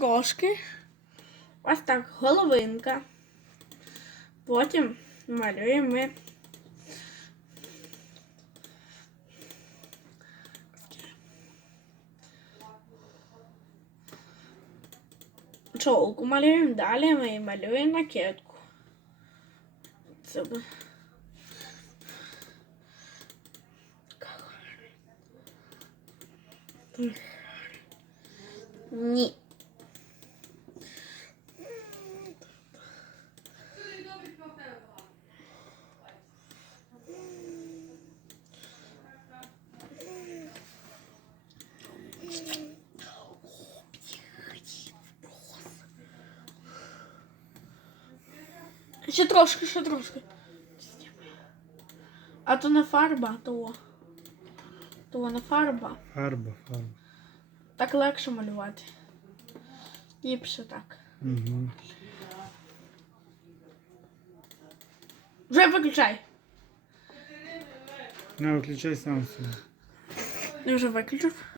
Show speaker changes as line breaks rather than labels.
трошки. Ось так головинка. Потім малюємо ми. Чолку малюємо, далі ми малюємо накидку. Це би- Ні. Ще трошки, ще трошки. А то не фарба, то. То не фарба.
Фарба, фарба.
Так легше малювати. Ліпше так.
Угу.
Вже виключай.
На, виключай сам собі.
Я вже виключив.